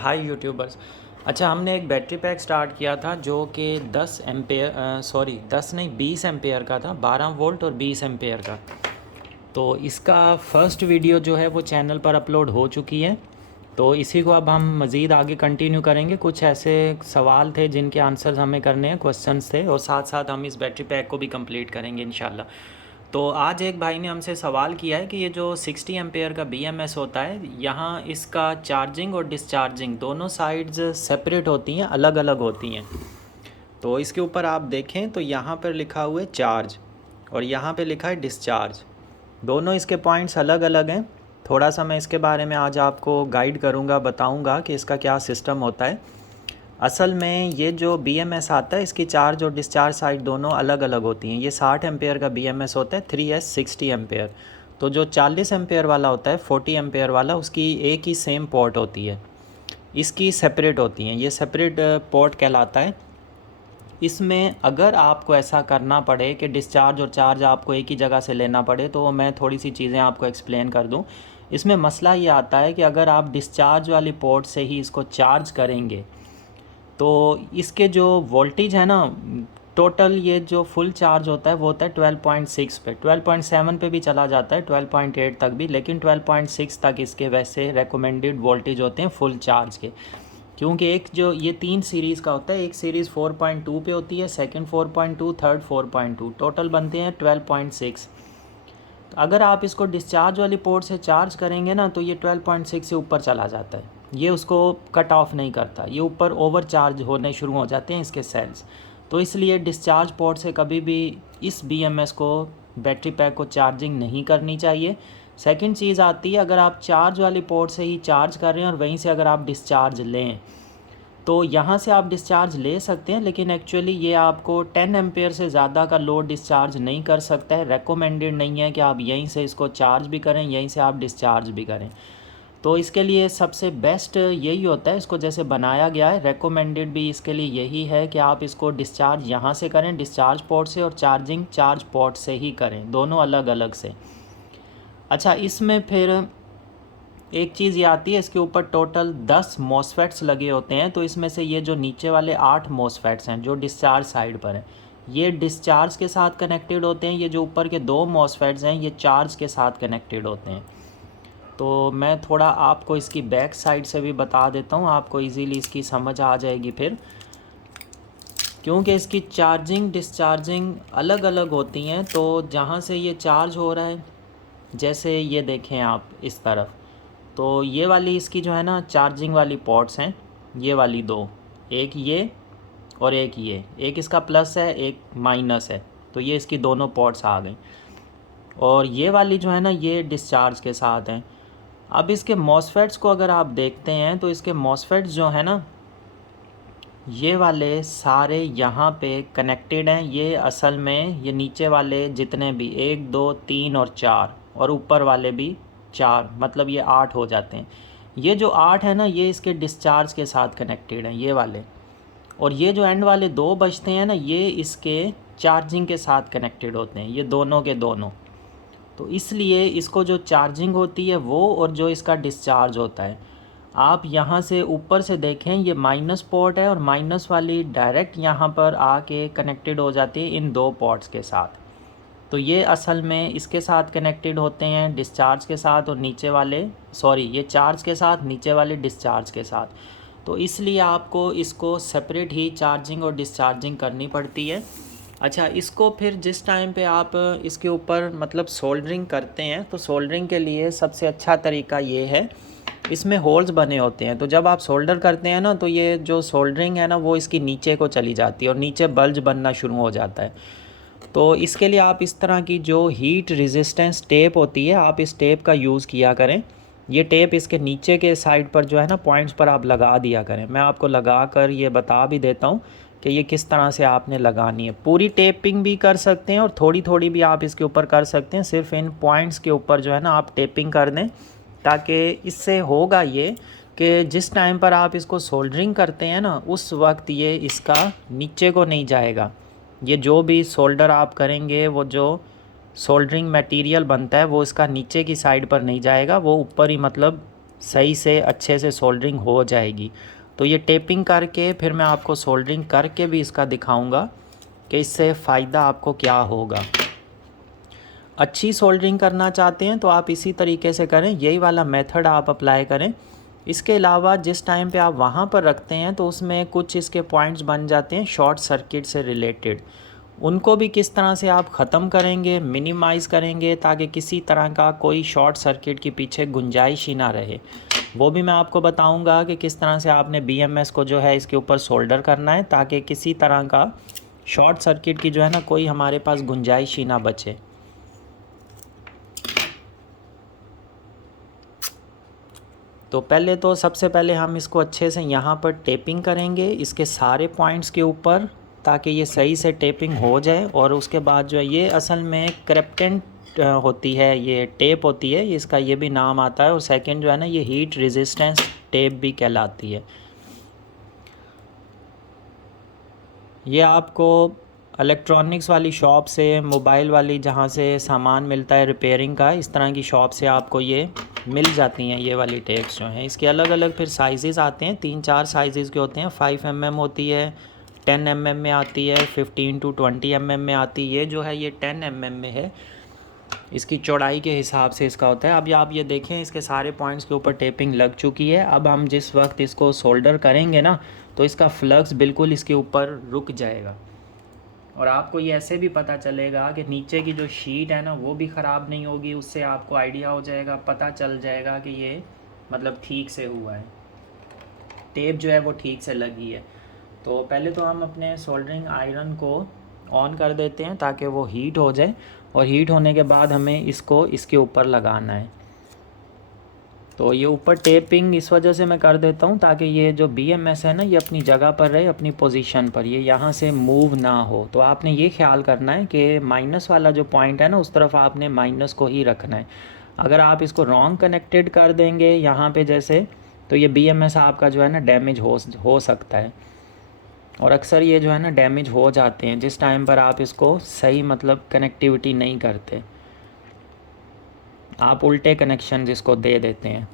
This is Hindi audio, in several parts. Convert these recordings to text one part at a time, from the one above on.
हाय यूट्यूबर्स। अच्छा, हमने एक बैटरी पैक स्टार्ट किया था जो कि 10 एम्पेयर 10 नहीं 20 एम्पेयर का था, 12 वोल्ट और 20 एम्पेयर का। तो इसका फर्स्ट वीडियो जो है वो चैनल पर अपलोड हो चुकी है। तो इसी को अब हम मज़ीद आगे कंटिन्यू करेंगे। कुछ ऐसे सवाल थे जिनके आंसर्स हमें करने हैं, क्वेश्चंस थे, और साथ साथ हम इस बैटरी पैक को भी कंप्लीट करेंगे इंशाल्लाह। तो आज एक भाई ने हमसे सवाल किया है कि ये जो 60 एम्पेयर का BMS होता है, यहाँ इसका चार्जिंग और डिस्चार्जिंग दोनों साइड्स सेपरेट होती हैं, अलग अलग होती हैं। तो इसके ऊपर आप देखें तो यहाँ पर लिखा हुआ है चार्ज और यहाँ पे लिखा है डिस्चार्ज। दोनों इसके पॉइंट्स अलग अलग हैं। थोड़ा सा मैं इसके बारे में आज आपको गाइड करूँगा, बताऊँगा कि इसका क्या सिस्टम होता है। असल में ये जो BMS आता है, इसकी चार्ज और डिस्चार्ज साइड दोनों अलग अलग होती हैं। ये 60 एम्पेयर का BMS होता है, 3S 60 एम्पेयर। तो जो 40 एम्पेयर वाला होता है, 40 एम्पेयर वाला, उसकी एक ही सेम पोर्ट होती है, इसकी सेपरेट होती हैं। ये सेपरेट पोर्ट कहलाता है। इसमें अगर आपको ऐसा करना पड़े कि डिस्चार्ज और चार्ज आपको एक ही जगह से लेना पड़े, तो मैं थोड़ी सी चीज़ें आपको एक्सप्लेन कर दूं। इसमें मसला ये आता है कि अगर आप डिस्चार्ज वाली पोर्ट से ही इसको चार्ज करेंगे तो इसके जो वोल्टेज है ना, टोटल ये जो फुल चार्ज होता है वो होता है 12.6 पे, 12.7 पे भी चला जाता है, 12.8 तक भी, लेकिन 12.6 तक इसके वैसे रेकमेंडेड वोल्टेज होते हैं फुल चार्ज के। क्योंकि एक जो ये 3 सीरीज़ का होता है, एक सीरीज़ 4.2 पे होती है, सेकंड 4.2, थर्ड 4.2, टोटल बनते हैं 12.6। अगर आप इसको डिस्चार्ज वाली पोर्ट से चार्ज करेंगे ना तो ये 12.6 से ऊपर चला जाता है, ये उसको कट ऑफ नहीं करता, ये ऊपर ओवर चार्ज होने शुरू हो जाते हैं इसके सेल्स। तो इसलिए डिस्चार्ज पोर्ट से कभी भी इस BMS को, बैटरी पैक को, चार्जिंग नहीं करनी चाहिए। सेकंड चीज़ आती है, अगर आप चार्ज वाली पोर्ट से ही चार्ज कर रहे हैं और वहीं से अगर आप डिस्चार्ज लें तो यहाँ से आप डिस्चार्ज ले सकते हैं, लेकिन एक्चुअली ये आपको 10 एम्पेयर से ज़्यादा का लोड डिस्चार्ज नहीं कर सकता है। रेकमेंडेड नहीं है कि आप यहीं से इसको चार्ज भी करें, यहीं से आप डिस्चार्ज भी करें। तो इसके लिए सबसे बेस्ट यही होता है, इसको जैसे बनाया गया है, रेकमेंडेड भी इसके लिए यही है कि आप इसको डिस्चार्ज यहाँ से करें, डिस्चार्ज पोर्ट से, और चार्जिंग चार्ज पोर्ट से ही करें, दोनों अलग अलग से। अच्छा, इसमें फिर एक चीज़ ये आती है, इसके ऊपर टोटल 10 मॉसफेट्स लगे होते हैं। तो इसमें से ये जो नीचे वाले 8 मॉसफेट्स हैं जो डिस्चार्ज साइड पर हैं, ये डिस्चार्ज के साथ कनेक्टेड होते हैं। ये जो ऊपर के 2 मॉसफेट्स हैं ये चार्ज के साथ कनेक्टेड होते हैं। तो मैं थोड़ा आपको इसकी बैक साइड से भी बता देता हूँ, आपको इजीली इसकी समझ आ जाएगी फिर। क्योंकि इसकी चार्जिंग डिस्चार्जिंग अलग अलग होती हैं। तो जहाँ से ये चार्ज हो रहा है, जैसे ये देखें आप इस तरफ, तो ये वाली इसकी जो है ना चार्जिंग वाली पोर्ट्स हैं, ये वाली 2, एक ये और एक ये, एक इसका प्लस है एक माइनस है, तो ये इसकी दोनों पोर्ट्स आ गई। और ये वाली जो है ना ये डिस्चार्ज के साथ हैं। अब इसके मॉसफेट्स को अगर आप देखते हैं तो इसके मॉसफेट्स जो है ना, ये वाले सारे यहाँ पे कनेक्टेड हैं। ये असल में ये नीचे वाले जितने भी 1, 2, 3 और 4, और ऊपर वाले भी 4, मतलब ये 8 हो जाते हैं। ये जो 8 है ना ये इसके डिस्चार्ज के साथ कनेक्टेड हैं, ये वाले। और ये जो एंड वाले 2 बचते हैं ना, ये इसके चार्जिंग के साथ कनेक्टेड होते हैं, ये दोनों के दोनों। तो इसलिए इसको जो चार्जिंग होती है वो, और जो इसका डिस्चार्ज होता है, आप यहाँ से ऊपर से देखें ये माइनस पोर्ट है, और माइनस वाली डायरेक्ट यहाँ पर आके कनेक्टेड हो जाती है इन 2 पोर्ट्स के साथ। तो ये असल में इसके साथ कनेक्टेड होते हैं, डिस्चार्ज के साथ, और नीचे वाले ये चार्ज के साथ, नीचे वाले डिस्चार्ज के साथ। तो इसलिए आपको इसको सेपरेट ही चार्जिंग और डिस्चार्जिंग करनी पड़ती है। अच्छा, इसको फिर जिस टाइम पे आप इसके ऊपर मतलब सोल्डरिंग करते हैं, तो सोल्डरिंग के लिए सबसे अच्छा तरीका ये है, इसमें होल्स बने होते हैं। तो जब आप सोल्डर करते हैं ना, तो ये जो सोल्डरिंग है ना वो इसकी नीचे को चली जाती है और नीचे बल्ज बनना शुरू हो जाता है। तो इसके लिए आप इस तरह की जो हीट रेजिस्टेंस टेप होती है, आप इस टेप का यूज़ किया करें। ये टेप इसके नीचे के साइड पर जो है ना पॉइंट्स पर आप लगा दिया करें। मैं आपको लगा कर ये बता भी देता हूँ कि ये किस तरह से आपने लगानी है। पूरी टेपिंग भी कर सकते हैं और थोड़ी थोड़ी भी आप इसके ऊपर कर सकते हैं। सिर्फ इन पॉइंट्स के ऊपर जो है ना आप टेपिंग कर दें, ताकि इससे होगा ये कि जिस टाइम पर आप इसको सोल्डरिंग करते हैं ना, उस वक्त ये इसका नीचे को नहीं जाएगा। ये जो भी सोल्डर आप करेंगे, वो जो सोल्डरिंग मटेरियल बनता है वो इसका नीचे की साइड पर नहीं जाएगा, वो ऊपर ही मतलब सही से अच्छे से सोल्डरिंग हो जाएगी। तो ये टेपिंग करके फिर मैं आपको सोल्डरिंग करके भी इसका दिखाऊंगा कि इससे फ़ायदा आपको क्या होगा। अच्छी सोल्डरिंग करना चाहते हैं तो आप इसी तरीके से करें, यही वाला मेथड आप अप्लाई करें। इसके अलावा जिस टाइम पे आप वहाँ पर रखते हैं तो उसमें कुछ इसके पॉइंट्स बन जाते हैं शॉर्ट सर्किट से रिलेटेड, उनको भी किस तरह से आप ख़त्म करेंगे, मिनिमाइज़ करेंगे ताकि किसी तरह का कोई शॉर्ट सर्किट के पीछे गुंजाइश ही ना रहे, वो भी मैं आपको बताऊंगा कि किस तरह से आपने BMS को जो है इसके ऊपर सोल्डर करना है ताकि किसी तरह का शॉर्ट सर्किट की जो है ना कोई हमारे पास गुंजाइश ही ना बचे। तो पहले तो सबसे पहले हम इसको अच्छे से यहाँ पर टेपिंग करेंगे इसके सारे पॉइंट्स के ऊपर ताकि ये सही से टेपिंग हो जाए। और उसके बाद जो है ये असल में क्रेप्टेंट होती है, ये टेप होती है, इसका ये भी नाम आता है। और सेकंड जो है ना ये हीट रेजिस्टेंस टेप भी कहलाती है। ये आपको इलेक्ट्रॉनिक्स वाली शॉप से, मोबाइल वाली जहाँ से सामान मिलता है रिपेयरिंग का, इस तरह की शॉप से आपको ये मिल जाती हैं ये वाली टेप्स जो हैं। इसके अलग अलग फिर साइज़ आते हैं, 3-4 साइज़ के होते हैं। 5 mm होती है, 10 mm में आती है, 15 to 20 mm में आती है। ये जो है ये 10 mm में है, इसकी चौड़ाई के हिसाब से इसका होता है। अब आप ये देखें इसके सारे पॉइंट्स के ऊपर टेपिंग लग चुकी है। अब हम जिस वक्त इसको सोल्डर करेंगे ना तो इसका फ्लक्स बिल्कुल इसके ऊपर रुक जाएगा और आपको ये ऐसे भी पता चलेगा कि नीचे की जो शीट है ना वो भी ख़राब नहीं होगी। उससे आपको आइडिया हो जाएगा, पता चल जाएगा कि ये मतलब ठीक से हुआ है, टेप जो है वो ठीक से लगी है। तो पहले तो हम अपने सोल्डरिंग आयरन को ऑन कर देते हैं ताकि वो हीट हो जाए और हीट होने के बाद हमें इसको इसके ऊपर लगाना है। तो ये ऊपर टेपिंग इस वजह से मैं कर देता हूँ ताकि ये जो BMS है ना ये अपनी जगह पर रहे, अपनी पोजीशन पर, ये यहाँ से मूव ना हो। तो आपने ये ख्याल करना है कि माइनस वाला जो पॉइंट है ना उस तरफ आपने माइनस को ही रखना है। अगर आप इसको रॉन्ग कनेक्टेड कर देंगे यहाँ पे जैसे, तो ये BMS आपका जो है ना डैमेज हो सकता है। और अक्सर ये जो है ना डैमेज हो जाते हैं जिस टाइम पर आप इसको सही मतलब कनेक्टिविटी नहीं करते, आप उल्टे कनेक्शन जिसको दे देते हैं।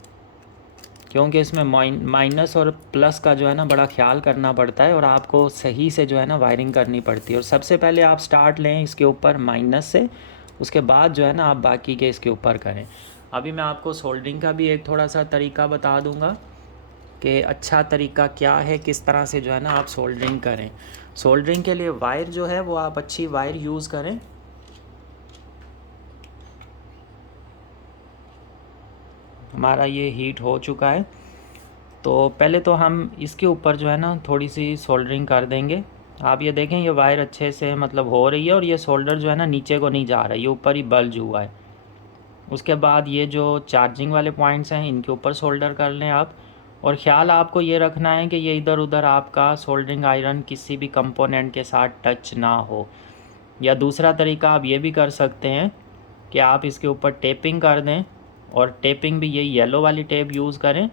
क्योंकि इसमें माइनस और प्लस का जो है ना बड़ा ख्याल करना पड़ता है और आपको सही से जो है ना वायरिंग करनी पड़ती है। और सबसे पहले आप स्टार्ट लें इसके ऊपर माइनस से, उसके बाद जो है ना आप बाकी के इसके ऊपर करें। अभी मैं आपको सोल्डरिंग का भी एक थोड़ा सा तरीका बता दूंगा कि अच्छा तरीका क्या है, किस तरह से जो है ना आप सोल्डरिंग करें। सोल्डरिंग के लिए वायर जो है वो आप अच्छी वायर यूज़ करें। हमारा ये हीट हो चुका है तो पहले तो हम इसके ऊपर जो है ना थोड़ी सी सोल्डरिंग कर देंगे। आप ये देखें ये वायर अच्छे से मतलब हो रही है और ये सोल्डर जो है ना नीचे को नहीं जा रहा है, ये ऊपर ही बल्ज हुआ है। उसके बाद ये जो चार्जिंग वाले पॉइंट्स हैं इनके ऊपर सोल्डर कर लें आप। और ख़्याल आपको ये रखना है कि ये इधर उधर आपका सोल्डरिंग आयरन किसी भी कंपोनेंट के साथ टच ना हो। या दूसरा तरीका आप ये भी कर सकते हैं कि आप इसके ऊपर टेपिंग कर दें, और टेपिंग भी ये येलो वाली टेप यूज़ करें।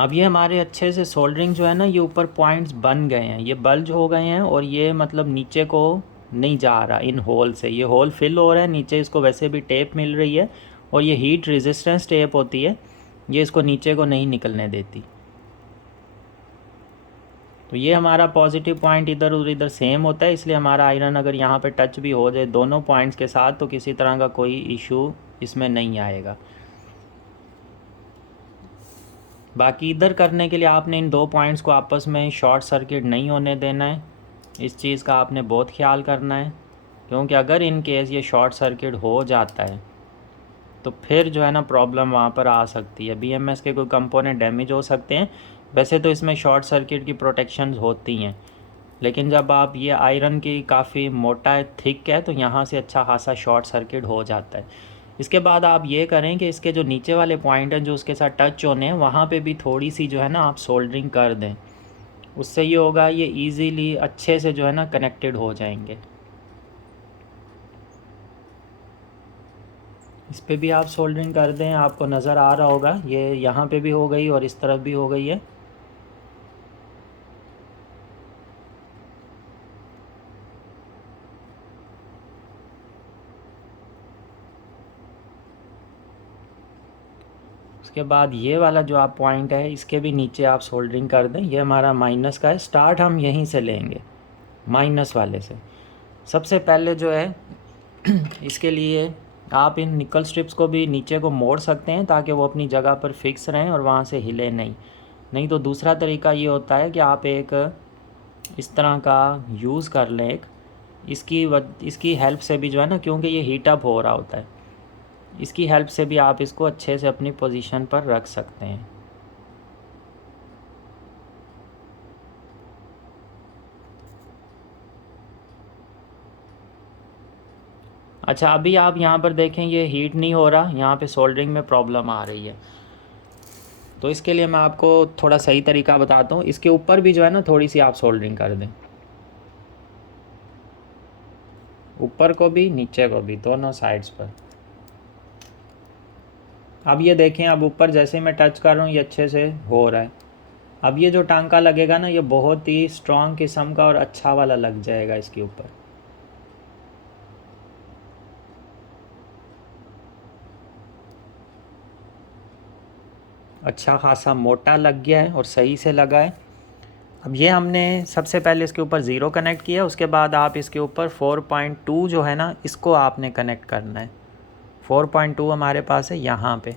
अब ये हमारे अच्छे से सोल्डरिंग जो है ना ये ऊपर पॉइंट्स बन गए हैं, ये बल्ज हो गए हैं और ये मतलब नीचे को नहीं जा रहा इन होल से, ये होल फिल हो रहा है नीचे। इसको वैसे भी टेप मिल रही है और ये हीट रेजिस्टेंस टेप होती है, ये इसको नीचे को नहीं निकलने देती। तो ये हमारा पॉजिटिव पॉइंट इधर उधर इधर सेम होता है, इसलिए हमारा आयरन अगर यहाँ पे टच भी हो जाए दोनों पॉइंट्स के साथ तो किसी तरह का कोई इशू इसमें नहीं आएगा। बाकी इधर करने के लिए आपने इन दो पॉइंट्स को आपस में शॉर्ट सर्किट नहीं होने देना है, इस चीज़ का आपने बहुत ख्याल करना है। क्योंकि अगर इन केस ये शॉर्ट सर्किट हो जाता है तो फिर जो है ना प्रॉब्लम वहाँ पर आ सकती है, BMS के कोई कंपोनेंट डैमेज हो सकते हैं। वैसे तो इसमें शॉर्ट सर्किट की प्रोटेक्शंस होती हैं, लेकिन जब आप ये आयरन की काफ़ी मोटा है, थिक है, तो यहाँ से अच्छा खासा शॉर्ट सर्किट हो जाता है। इसके बाद आप ये करें कि इसके जो नीचे वाले पॉइंट हैं जो उसके साथ टच होने हैं वहाँ पे भी थोड़ी सी जो है ना आप सोल्डरिंग कर दें, उससे ये होगा ये इजीली अच्छे से जो है ना कनेक्टेड हो जाएंगे। इस पे भी आप सोल्डरिंग कर दें, आपको नज़र आ रहा होगा ये यहाँ पे भी हो गई और इस तरफ भी हो गई है। उसके बाद ये वाला जो आप पॉइंट है इसके भी नीचे आप सोल्डरिंग कर दें। ये हमारा माइनस का है, स्टार्ट हम यहीं से लेंगे माइनस वाले से। सबसे पहले जो है इसके लिए आप इन निकल स्ट्रिप्स को भी नीचे को मोड़ सकते हैं ताकि वो अपनी जगह पर फिक्स रहें और वहाँ से हिले नहीं तो दूसरा तरीका ये होता है कि आप एक इस तरह का यूज़ कर लें एक, इसकी हेल्प से भी जो है ना, क्योंकि ये हीट अप हो रहा होता है, इसकी हेल्प से भी आप इसको अच्छे से अपनी पोजीशन पर रख सकते हैं। अच्छा, अभी आप यहाँ पर देखें ये हीट नहीं हो रहा, यहाँ पे सोल्डरिंग में प्रॉब्लम आ रही है। तो इसके लिए मैं आपको थोड़ा सही तरीका बताता हूँ। इसके ऊपर भी जो है ना थोड़ी सी आप सोल्डरिंग कर दें, ऊपर को भी नीचे को भी, दोनों साइड्स पर। अब ये देखें, अब ऊपर जैसे मैं टच कर रहा हूँ ये अच्छे से हो रहा है। अब ये जो टांका लगेगा ना ये बहुत ही स्ट्रॉन्ग किस्म का और अच्छा वाला लग जाएगा इसके ऊपर। अच्छा खासा मोटा लग गया है और सही से लगा है। अब ये हमने सबसे पहले इसके ऊपर ज़ीरो कनेक्ट किया, उसके बाद आप इसके ऊपर 4.2 जो है ना इसको आपने कनेक्ट करना है। 4.2 हमारे पास है यहाँ पे।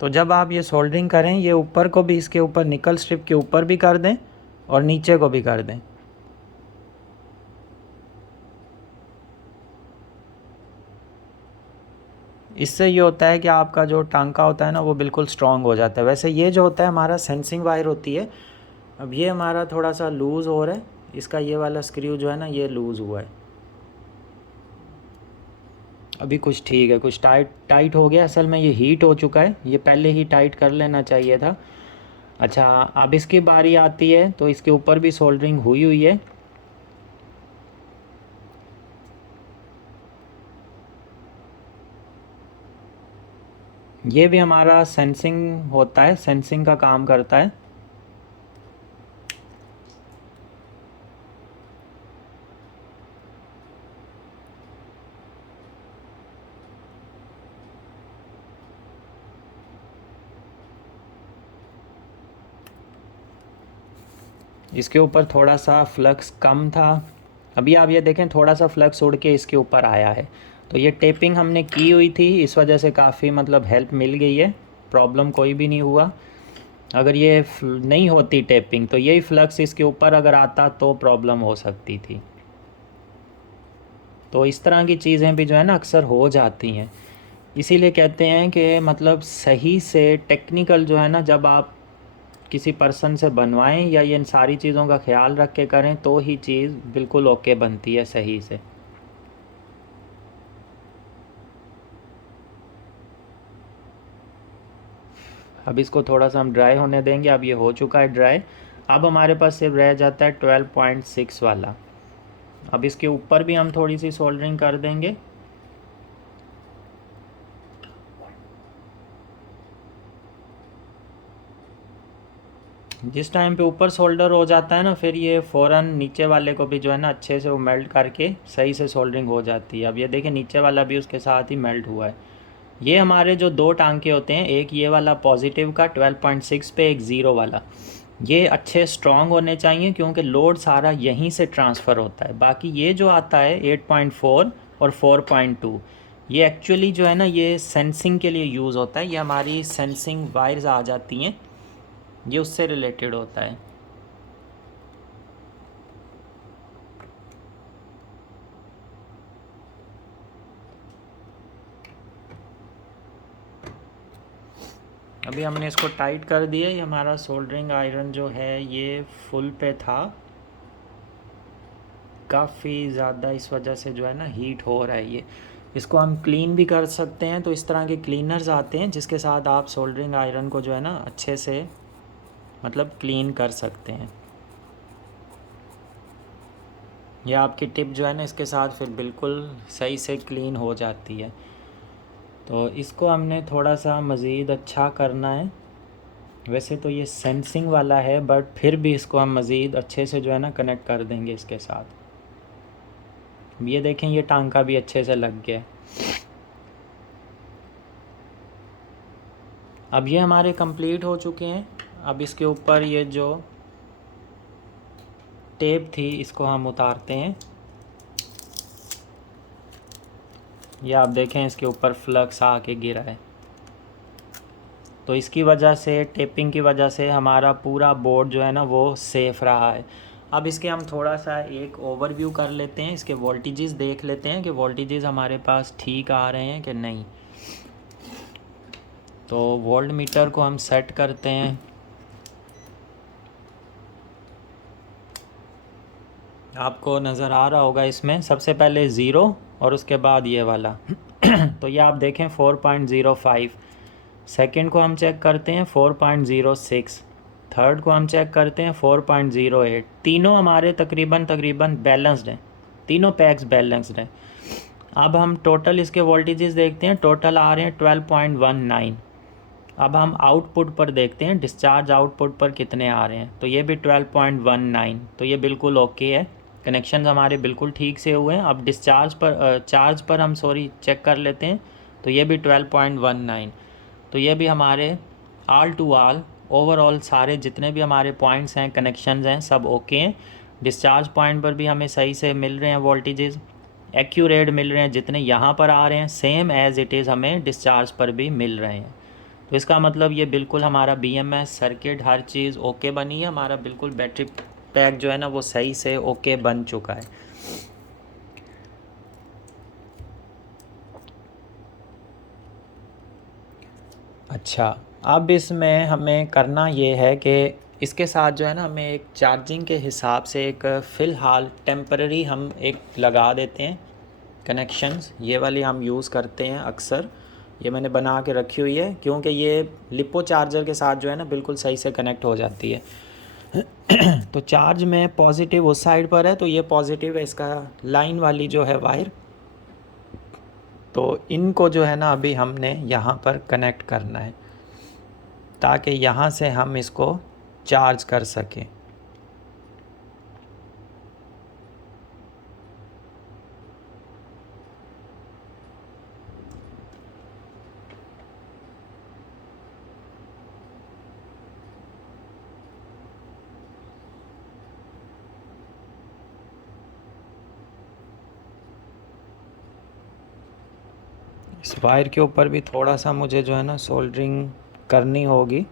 तो जब आप ये सोल्डरिंग करें ये ऊपर को भी इसके ऊपर निकल स्ट्रिप के ऊपर भी कर दें और नीचे को भी कर दें। इससे ये होता है कि आपका जो टांका होता है ना वो बिल्कुल स्ट्रॉन्ग हो जाता है। वैसे ये जो होता है हमारा सेंसिंग वायर होती है। अब ये हमारा थोड़ा सा लूज़ हो रहा है, इसका ये वाला स्क्रू जो है ना ये लूज़ हुआ है। अभी कुछ ठीक है, कुछ टाइट हो गया। असल में ये हीट हो चुका है, ये पहले ही टाइट कर लेना चाहिए था। अच्छा, अब इसकी बारी आती है तो इसके ऊपर भी सोल्डरिंग हुई है। ये भी हमारा सेंसिंग होता है, सेंसिंग का काम करता है। इसके ऊपर थोड़ा सा फ्लक्स कम था, अभी आप ये देखें थोड़ा सा फ्लक्स उड़ के इसके ऊपर आया है। तो ये टेपिंग हमने की हुई थी, इस वजह से काफ़ी मतलब हेल्प मिल गई है, प्रॉब्लम कोई भी नहीं हुआ। अगर ये नहीं होती टेपिंग तो यही फ्लक्स इसके ऊपर अगर आता तो प्रॉब्लम हो सकती थी। तो इस तरह की चीज़ें भी जो है ना अक्सर हो जाती हैं। इसीलिए कहते हैं कि मतलब सही से टेक्निकल जो है ना जब आप किसी पर्सन से बनवाएं या ये इन सारी चीज़ों का ख्याल रख के करें तो ही चीज़ बिल्कुल ओके बनती है सही से। अब इसको थोड़ा सा हम ड्राई होने देंगे। अब ये हो चुका है ड्राई। अब हमारे पास सिर्फ रह जाता है 12.6 वाला। अब इसके ऊपर भी हम थोड़ी सी सोल्डरिंग कर देंगे। जिस टाइम पे ऊपर सोल्डर हो जाता है ना फिर ये फ़ौरन नीचे वाले को भी जो है ना अच्छे से वो मेल्ट करके सही से सोल्डरिंग हो जाती है। अब ये देखिए नीचे वाला भी उसके साथ ही मेल्ट हुआ है। ये हमारे जो दो टांके होते हैं, एक ये वाला पॉजिटिव का 12.6 पे, एक ज़ीरो वाला, ये अच्छे स्ट्रॉन्ग होने चाहिए क्योंकि लोड सारा यहीं से ट्रांसफ़र होता है। बाकी ये जो आता है 8.4 और 4.2 ये एक्चुअली जो है ना ये सेंसिंग के लिए यूज़ होता है। ये हमारी सेंसिंग वायर्स आ जाती हैं, ये उससे रिलेटेड होता है। अभी हमने इसको टाइट कर दिया। ये हमारा सोल्डरिंग आयरन जो है ये फुल पे था, काफ़ी ज़्यादा इस वजह से जो है ना हीट हो रहा है। ये इसको हम क्लीन भी कर सकते हैं। तो इस तरह के क्लीनर्स आते हैं जिसके साथ आप सोल्डरिंग आयरन को जो है ना अच्छे से मतलब क्लीन कर सकते हैं। ये आपकी टिप जो है ना इसके साथ फिर बिल्कुल सही से क्लीन हो जाती है। तो इसको हमने थोड़ा सा मज़ीद अच्छा करना है। वैसे तो ये सेंसिंग वाला है, बट फिर भी इसको हम मज़ीद अच्छे से जो है ना कनेक्ट कर देंगे इसके साथ। ये देखें, ये टांका भी अच्छे से लग गया। अब ये हमारे कंप्लीट हो चुके हैं। अब इसके ऊपर ये जो टेप थी इसको हम उतारते हैं। ये आप देखें, इसके ऊपर फ्लक्स आके गिरा है। तो इसकी वजह से, टेपिंग की वजह से हमारा पूरा बोर्ड जो है ना वो सेफ़ रहा है। अब इसके हम थोड़ा सा एक ओवरव्यू कर लेते हैं, इसके वोल्टेजेस देख लेते हैं कि वोल्टेजेस हमारे पास ठीक आ रहे हैं कि नहीं। तो वोल्ट मीटर को हम सेट करते हैं। आपको नज़र आ रहा होगा इसमें सबसे पहले ज़ीरो और उसके बाद ये वाला तो ये आप देखें 4.05। सेकंड को हम चेक करते हैं 4.06। थर्ड को हम चेक करते हैं 4.08। तीनों हमारे तकरीबन बैलेंस्ड हैं, तीनों पैक्स बैलेंस्ड हैं। अब हम टोटल इसके वोल्टेजेस देखते हैं, टोटल आ रहे हैं 12.19। अब हम आउटपुट पर देखते हैं, डिस्चार्ज आउटपुट पर कितने आ रहे हैं। तो ये भी 12.19, तो ये बिल्कुल ओके है। कनेक्शन हमारे बिल्कुल ठीक से हुए हैं। अब डिस्चार्ज पर चार्ज पर हम चेक कर लेते हैं। तो ये भी 12.19। तो ये भी हमारे ऑल टू ऑल ओवरऑल सारे जितने भी हमारे पॉइंट्स हैं, कनेक्शंस हैं, सब ओके हैं। डिस्चार्ज पॉइंट पर भी हमें सही से मिल रहे हैं वोल्टेजेस, एक्यूरेट मिल रहे हैं। जितने यहाँ पर आ रहे हैं सेम एज़ इट इज़ हमें डिस्चार्ज पर भी मिल रहे हैं। तो इसका मतलब ये बिल्कुल हमारा BMS सर्किट हर चीज़ ओके बनी है। हमारा बिल्कुल बैटरी पैक जो है ना वो सही से ओके बन चुका है। अच्छा, अब इसमें हमें करना ये है कि इसके साथ जो है ना हमें एक चार्जिंग के हिसाब से एक फ़िलहाल टेम्पररी हम एक लगा देते हैं कनेक्शंस। ये वाली हम यूज़ करते हैं अक्सर, ये मैंने बना के रखी हुई है क्योंकि ये लिपो चार्जर के साथ जो है ना बिल्कुल सही से कनेक्ट हो जाती है। तो चार्ज में पॉजिटिव उस साइड पर है, तो ये पॉजिटिव है इसका लाइन वाली जो है वायर। तो इनको जो है ना अभी हमने यहाँ पर कनेक्ट करना है ताकि यहाँ से हम इसको चार्ज कर सकें। इस वायर के ऊपर भी थोड़ा सा मुझे जो है ना सोल्डरिंग करनी होगी।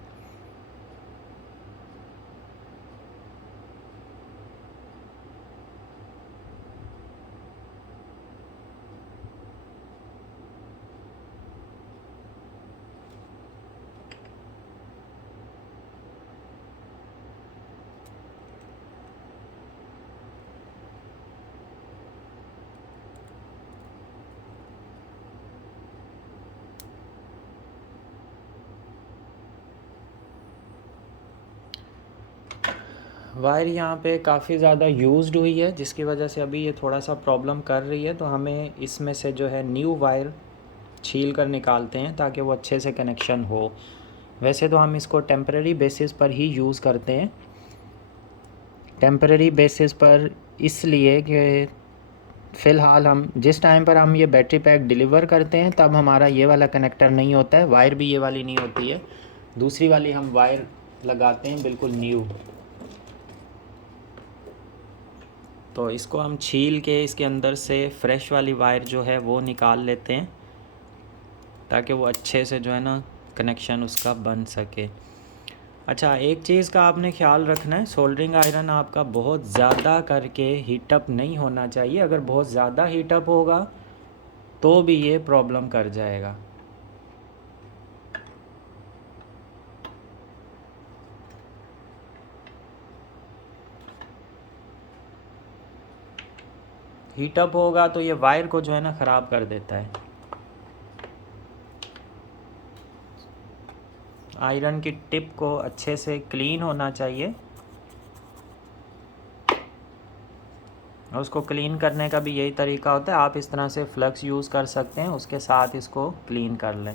वायर यहाँ पे काफ़ी ज़्यादा यूज्ड हुई है जिसकी वजह से अभी ये थोड़ा सा प्रॉब्लम कर रही है। तो हमें इसमें से जो है न्यू वायर छील कर निकालते हैं ताकि वो अच्छे से कनेक्शन हो। वैसे तो हम इसको टेम्परेरी बेसिस पर ही यूज़ करते हैं। टेम्परेरी बेसिस पर इसलिए कि फ़िलहाल हम जिस टाइम पर हम ये बैटरी पैक डिलीवर करते हैं तब हमारा ये वाला कनेक्टर नहीं होता है, वायर भी ये वाली नहीं होती है। दूसरी वाली हम वायर लगाते हैं बिल्कुल न्यू। तो इसको हम छील के इसके अंदर से फ्रेश वाली वायर जो है वो निकाल लेते हैं ताकि वो अच्छे से जो है ना कनेक्शन उसका बन सके। अच्छा, एक चीज़ का आपने ख्याल रखना है, सोल्डरिंग आयरन आपका बहुत ज़्यादा करके हीटअप नहीं होना चाहिए। अगर बहुत ज़्यादा हीटअप होगा तो भी ये प्रॉब्लम कर जाएगा। हीटअप होगा तो ये वायर को जो है ना ख़राब कर देता है। आयरन की टिप को अच्छे से क्लीन होना चाहिए और उसको क्लीन करने का भी यही तरीका होता है, आप इस तरह से फ्लक्स यूज़ कर सकते हैं, उसके साथ इसको क्लीन कर लें।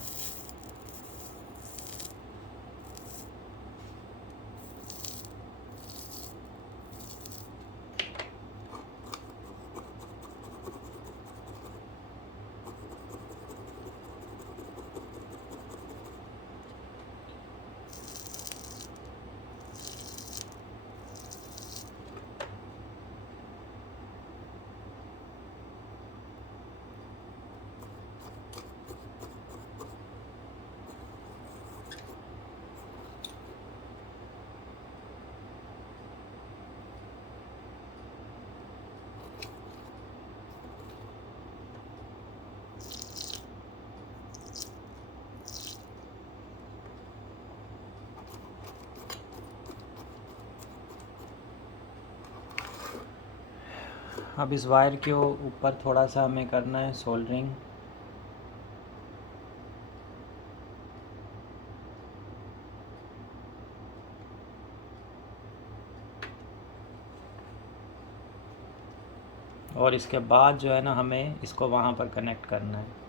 अब इस वायर के ऊपर थोड़ा सा हमें करना है सोल्डरिंग। और इसके बाद जो है ना हमें इसको वहाँ पर कनेक्ट करना है।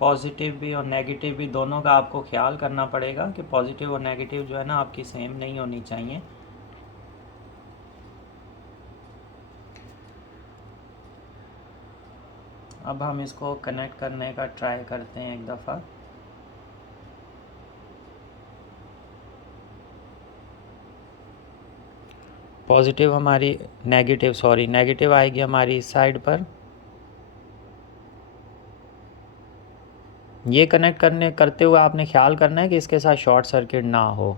पॉजिटिव भी और नेगेटिव भी दोनों का आपको ख्याल करना पड़ेगा कि पॉजिटिव और नेगेटिव जो है ना आपकी सेम नहीं होनी चाहिए। अब हम इसको कनेक्ट करने का ट्राई करते हैं एक दफ़ा। पॉजिटिव हमारी नेगेटिव आएगी हमारी इस साइड पर। ये कनेक्ट करते हुए आपने ख्याल करना है कि इसके साथ शॉर्ट सर्किट ना हो।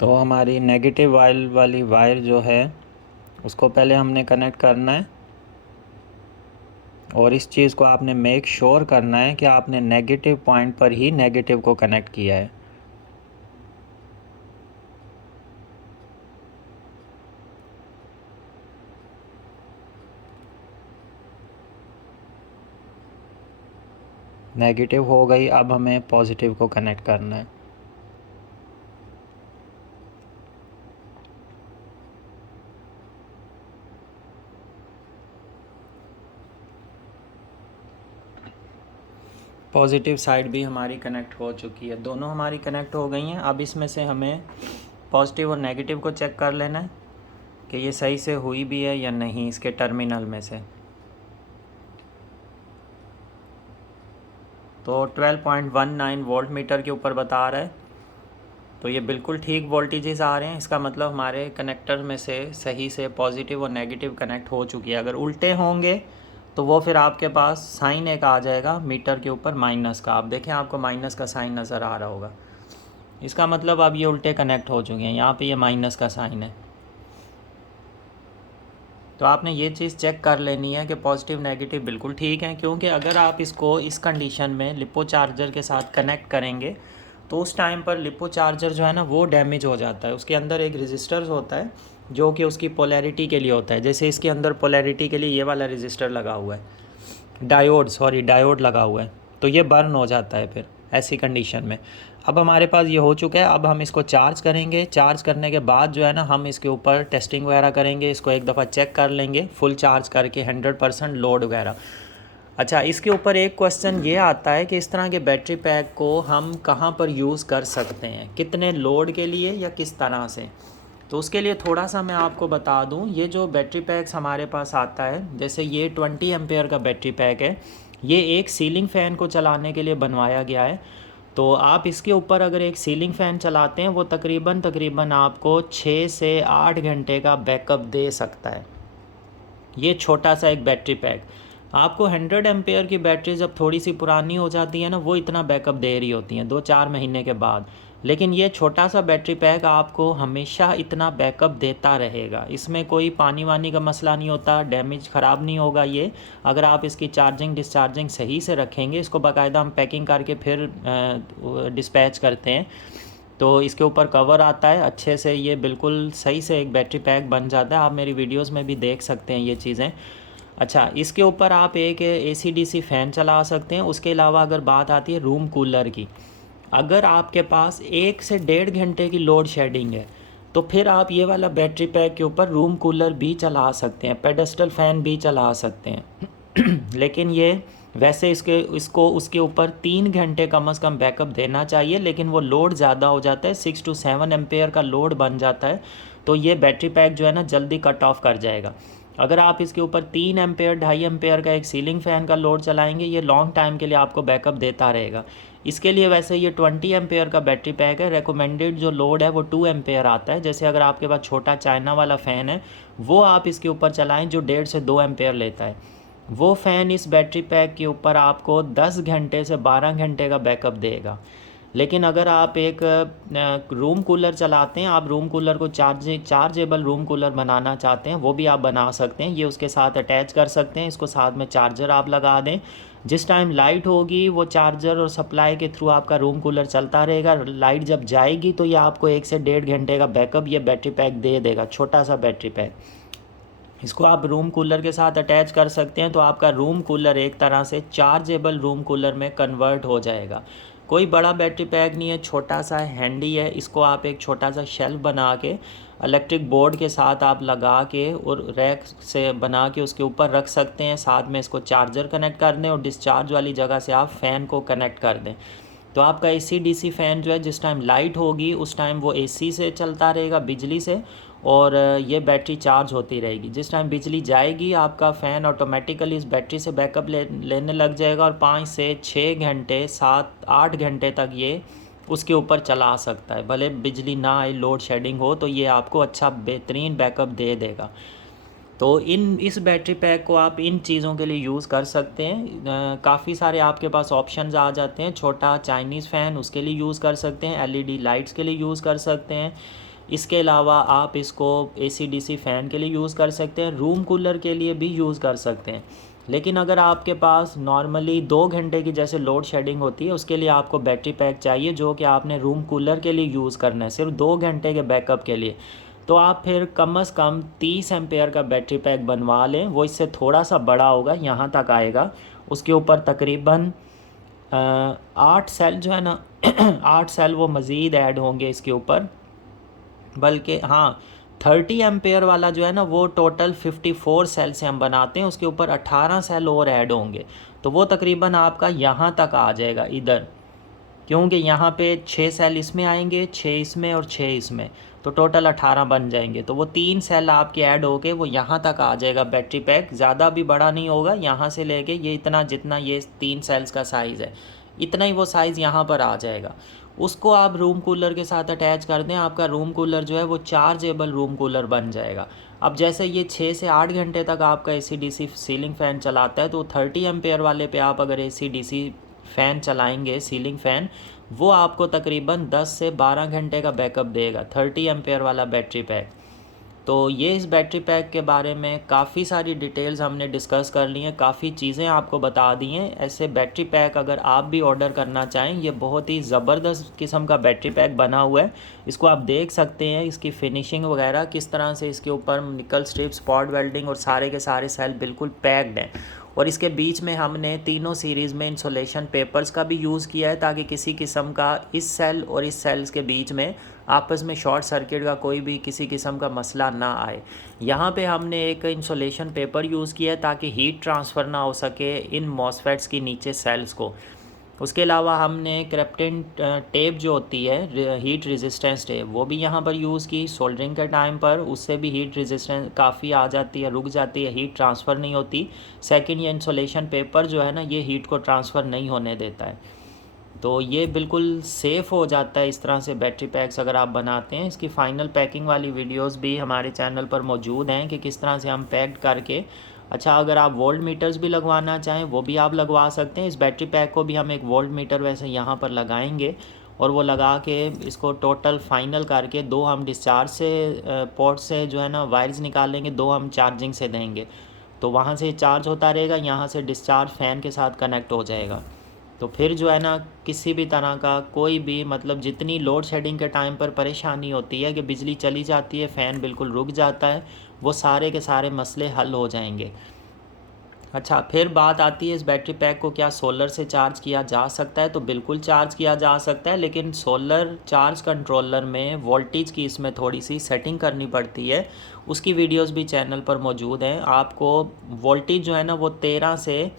तो हमारी नेगेटिव वाली वायर जो है उसको पहले हमने कनेक्ट करना है, और इस चीज़ को आपने मेक श्योर करना है कि आपने नेगेटिव पॉइंट पर ही नेगेटिव को कनेक्ट किया है। नेगेटिव हो गई, अब हमें पॉजिटिव को कनेक्ट करना है। पॉजिटिव साइड भी हमारी कनेक्ट हो चुकी है, दोनों हमारी कनेक्ट हो गई हैं। अब इसमें से हमें पॉजिटिव और नेगेटिव को चेक कर लेना है कि ये सही से हुई भी है या नहीं इसके टर्मिनल में से। तो 12.19 वोल्ट मीटर के ऊपर बता रहा है, तो ये बिल्कुल ठीक वोल्टेजेस आ रहे हैं। इसका मतलब हमारे कनेक्टर में से सही से पॉजिटिव और नेगेटिव कनेक्ट हो चुकी है। अगर उल्टे होंगे तो वो फिर आपके पास साइन एक आ जाएगा मीटर के ऊपर माइनस का। आप देखें आपको माइनस का साइन नज़र आ रहा होगा, इसका मतलब अब ये उल्टे कनेक्ट हो चुके हैं। यहाँ पे ये माइनस का साइन है। तो आपने ये चीज़ चेक कर लेनी है कि पॉजिटिव नेगेटिव बिल्कुल ठीक है, क्योंकि अगर आप इसको इस कंडीशन में लिपो चार्जर के साथ कनेक्ट करेंगे तो उस टाइम पर लिपो चार्जर जो है ना वो डैमेज हो जाता है। उसके अंदर एक रजिस्टर होता है जो कि उसकी पोलैरिटी के लिए होता है। जैसे इसके अंदर पोलैरिटी के लिए ये वाला रजिस्टर लगा हुआ है, डायोड लगा हुआ है, तो ये बर्न हो जाता है फिर ऐसी कंडीशन में। अब हमारे पास ये हो चुका है, अब हम इसको चार्ज करेंगे। चार्ज करने के बाद जो है ना हम इसके ऊपर टेस्टिंग वगैरह करेंगे, इसको एक दफ़ा चेक कर लेंगे फुल चार्ज करके 100% लोड वगैरह। अच्छा, इसके ऊपर एक क्वेश्चन ये आता है कि इस तरह के बैटरी पैक को हम कहाँ पर यूज़ कर सकते हैं, कितने लोड के लिए या किस तरह से। तो उसके लिए थोड़ा सा मैं आपको बता दूं, ये जो बैटरी पैक्स हमारे पास आता है, जैसे ये 20 एम्पेयर का बैटरी पैक है, ये एक सीलिंग फ़ैन को चलाने के लिए बनवाया गया है। तो आप इसके ऊपर अगर एक सीलिंग फ़ैन चलाते हैं वो तकरीबन आपको 6 से 8 घंटे का बैकअप दे सकता है। ये छोटा सा एक बैटरी पैक आपको 100 एम्पेयर की बैटरी जब थोड़ी सी पुरानी हो जाती है ना, वो इतना बैकअप दे रही होती हैं 2-4 महीने के बाद। लेकिन ये छोटा सा बैटरी पैक आपको हमेशा इतना बैकअप देता रहेगा। इसमें कोई पानी वानी का मसला नहीं होता, डैमेज ख़राब नहीं होगा ये। अगर आप इसकी चार्जिंग डिस्चार्जिंग सही से रखेंगे, इसको बाकायदा हम पैकिंग करके फिर डिस्पैच करते हैं, तो इसके ऊपर कवर आता है अच्छे से, ये बिल्कुल सही से एक बैटरी पैक बन जाता है। आप मेरी वीडियोस में भी देख सकते हैं ये चीज़ें। अच्छा, इसके ऊपर आप एक AC/DC फ़ैन चला सकते हैं। उसके अलावा अगर बात आती है रूम कूलर की, अगर आपके पास 1 से 1.5 घंटे की लोड शेडिंग है तो फिर आप ये वाला बैटरी पैक के ऊपर रूम कूलर भी चला सकते हैं, पेडेस्टल फ़ैन भी चला सकते हैं। लेकिन ये वैसे इसको उसके ऊपर 3 घंटे कम से कम बैकअप देना चाहिए, लेकिन वो लोड ज़्यादा हो जाता है, 6 to 7 एम्पेयर का लोड बन जाता है, तो ये बैटरी पैक जो है ना जल्दी कट ऑफ कर जाएगा। अगर आप इसके ऊपर 3 एम्पेयर 2.5 एम्पेयर का एक सीलिंग फ़ैन का लोड चलाएंगे, ये लॉन्ग टाइम के लिए आपको बैकअप देता रहेगा। इसके लिए वैसे ये 20 एम्पेयर का बैटरी पैक है। रेकमेंडेड जो लोड है वो 2 एम्पेयर आता है। जैसे अगर आपके पास छोटा चाइना वाला फ़ैन है, वो आप इसके ऊपर चलाएं जो 1.5 से 2 एम्पेयर लेता है। वो फ़ैन इस बैटरी पैक के ऊपर आपको 10 घंटे से 12 घंटे का बैकअप देगा। लेकिन अगर आप एक रूम कूलर चलाते हैं, आप रूम कूलर को चार्जेबल रूम कूलर बनाना चाहते हैं, वो भी आप बना सकते हैं। ये उसके साथ अटैच कर सकते हैं, इसको साथ में चार्जर आप लगा दें। जिस टाइम लाइट होगी वो चार्जर और सप्लाई के थ्रू आपका रूम कूलर चलता रहेगा। लाइट जब जाएगी तो ये आपको 1 से 1.5 घंटे का बैकअप ये बैटरी पैक दे देगा, छोटा सा बैटरी पैक। इसको आप रूम कूलर के साथ अटैच कर सकते हैं, तो आपका रूम कूलर एक तरह से चार्जेबल रूम कूलर में कन्वर्ट हो जाएगा। कोई बड़ा बैटरी पैक नहीं है, छोटा सा हैंडी है। इसको आप एक छोटा सा शेल्फ बना के इलेक्ट्रिक बोर्ड के साथ आप लगा के और रैक से बना के उसके ऊपर रख सकते हैं। साथ में इसको चार्जर कनेक्ट कर दें और डिस्चार्ज वाली जगह से आप फ़ैन को कनेक्ट कर दें, तो आपका AC/DC फ़ैन जो है जिस टाइम लाइट होगी उस टाइम वो AC से चलता रहेगा, बिजली से, और ये बैटरी चार्ज होती रहेगी। जिस टाइम बिजली जाएगी आपका फ़ैन ऑटोमेटिकली इस बैटरी से बैकअप लेने लग जाएगा, और 5 से 6 घंटे 7-8 घंटे तक ये उसके ऊपर चला सकता है। भले बिजली ना आए, लोड शेडिंग हो, तो ये आपको अच्छा बेहतरीन बैकअप दे देगा। तो इस बैटरी पैक को आप इन चीज़ों के लिए यूज़ कर सकते हैं। काफ़ी सारे आपके पास ऑप्शंस आ जाते हैं। छोटा चाइनीज़ फ़ैन उसके लिए यूज़ कर सकते हैं, LED लाइट्स के लिए यूज़ कर सकते हैं। इसके अलावा आप इसको AC/DC फ़ैन के लिए यूज़ कर सकते हैं, रूम कूलर के लिए भी यूज़ कर सकते हैं। लेकिन अगर आपके पास नॉर्मली 2 घंटे की जैसे लोड शेडिंग होती है, उसके लिए आपको बैटरी पैक चाहिए जो कि आपने रूम कूलर के लिए यूज़ करना है, सिर्फ 2 घंटे के बैकअप के लिए। तो आप फिर कम से कम 30 एम्पेयर का बैटरी पैक बनवा लें। वो इससे थोड़ा सा बड़ा होगा, यहाँ तक आएगा। उसके ऊपर तकरीबन 8 सेल जो है ना 8 सेल वो मज़ीद ऐड होंगे इसके ऊपर। बल्कि हाँ, 30 एम्पेयर वाला जो है ना वो टोटल 54 सेल से हम बनाते हैं, उसके ऊपर 18 सेल और ऐड होंगे, तो वो तकरीबन आपका यहाँ तक आ जाएगा इधर, क्योंकि यहाँ पे 6 सेल इसमें आएंगे, 6 इसमें और 6 इसमें, तो टोटल 18 बन जाएंगे। तो वो 3 सेल आपके ऐड होके वो यहाँ तक आ जाएगा बैटरी पैक। ज़्यादा भी बड़ा नहीं होगा, यहाँ से लेके ये इतना, जितना ये 3 सेल्स का साइज़ है इतना ही वो साइज़ यहाँ पर आ जाएगा। उसको आप रूम कूलर के साथ अटैच कर दें, आपका रूम कूलर जो है वो चार्जेबल रूम कूलर बन जाएगा। अब जैसे ये 6 से 8 घंटे तक आपका AC/DC सीलिंग फ़ैन चलाता है, तो 30 एम्पेयर वाले पे आप अगर AC/DC फ़ैन चलाएंगे, सीलिंग फ़ैन, वो आपको तकरीबन 10 से 12 घंटे का बैकअप देगा, 30 एम्पेयर वाला बैटरी पैक। तो ये इस बैटरी पैक के बारे में काफ़ी सारी डिटेल्स हमने डिस्कस कर ली हैं, काफ़ी चीज़ें आपको बता दी हैं। ऐसे बैटरी पैक अगर आप भी ऑर्डर करना चाहें, ये बहुत ही ज़बरदस्त किस्म का बैटरी पैक बना हुआ है। इसको आप देख सकते हैं, इसकी फिनिशिंग वगैरह किस तरह से, इसके ऊपर निकल स्ट्रिप, स्पॉट वेल्डिंग और सारे के सारे सेल बिल्कुल पैक्ड हैं। और इसके बीच में हमने तीनों सीरीज़ में इंसुलेशन पेपर्स का भी यूज़ किया है, ताकि किसी किस्म का इस सेल और इस सेल्स के बीच में आपस में शॉर्ट सर्किट का कोई भी किसी किस्म का मसला ना आए। यहाँ पे हमने एक इंसुलेशन पेपर यूज़ किया है ताकि हीट ट्रांसफ़र ना हो सके इन मॉसफेट्स की नीचे सेल्स को। उसके अलावा हमने क्रेप्टिन टेप जो होती है हीट रेजिस्टेंस टेप, वो भी यहाँ पर यूज़ की सोल्डरिंग के टाइम पर। उससे भी हीट रेजिस्टेंस काफ़ी आ जाती है, रुक जाती है, हीट ट्रांसफ़र नहीं होती। सेकंड, ये इंसुलेशन पेपर जो है ना, ये हीट को ट्रांसफ़र नहीं होने देता है। तो ये बिल्कुल सेफ़ हो जाता है इस तरह से बैटरी पैक्स अगर आप बनाते हैं। इसकी फ़ाइनल पैकिंग वाली वीडियोस भी हमारे चैनल पर मौजूद हैं कि किस तरह से हम पैक्ड करके। अच्छा, अगर आप वोल्ट मीटर्स भी लगवाना चाहें वो भी आप लगवा सकते हैं। इस बैटरी पैक को भी हम एक वोल्ट मीटर वैसे यहाँ पर लगाएंगे और वो लगा के इसको टोटल फ़ाइनल करके 2 हम डिस्चार्ज से पोर्ट से जो है ना वायर्स निकालेंगे, 2 हम चार्जिंग से देंगे। तो वहाँ से चार्ज होता रहेगा, यहाँ से डिस्चार्ज फ़ैन के साथ कनेक्ट हो जाएगा। तो फिर जो है ना किसी भी तरह का कोई भी मतलब जितनी लोड शेडिंग के टाइम पर परेशानी होती है कि बिजली चली जाती है, फ़ैन बिल्कुल रुक जाता है, वो सारे के सारे मसले हल हो जाएंगे। अच्छा, फिर बात आती है इस बैटरी पैक को क्या सोलर से चार्ज किया जा सकता है? तो बिल्कुल चार्ज किया जा सकता है, लेकिन सोलर चार्ज कंट्रोलर में वोल्टेज की इसमें थोड़ी सी सेटिंग करनी पड़ती है। उसकी वीडियोस भी चैनल पर मौजूद हैं। आपको वोल्टेज जो है ना वो 13 से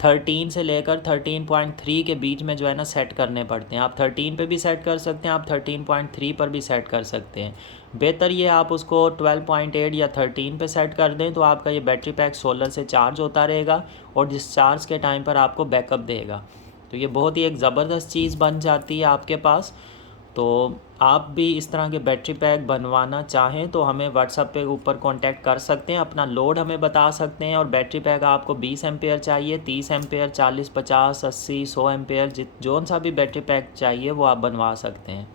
13 से लेकर 13.3 के बीच में जो है ना सेट करने पड़ते हैं। आप 13 पे भी सेट कर सकते हैं, आप 13.3 पर भी सेट कर सकते हैं। बेहतर ये आप उसको 12.8 या 13 पे सेट कर दें तो आपका ये बैटरी पैक सोलर से चार्ज होता रहेगा और डिस्चार्ज के टाइम पर आपको बैकअप देगा। तो ये बहुत ही एक ज़बरदस्त चीज़ बन जाती है आपके पास। तो आप भी इस तरह के बैटरी पैक बनवाना चाहें तो हमें व्हाट्सएप पे ऊपर कांटेक्ट कर सकते हैं, अपना लोड हमें बता सकते हैं। और बैटरी पैक आपको 20 एम्पेयर चाहिए, 30 एम्पेयर, 40, 50, 80, 100 एम्पेयर, जोन सा भी बैटरी पैक चाहिए वो आप बनवा सकते हैं।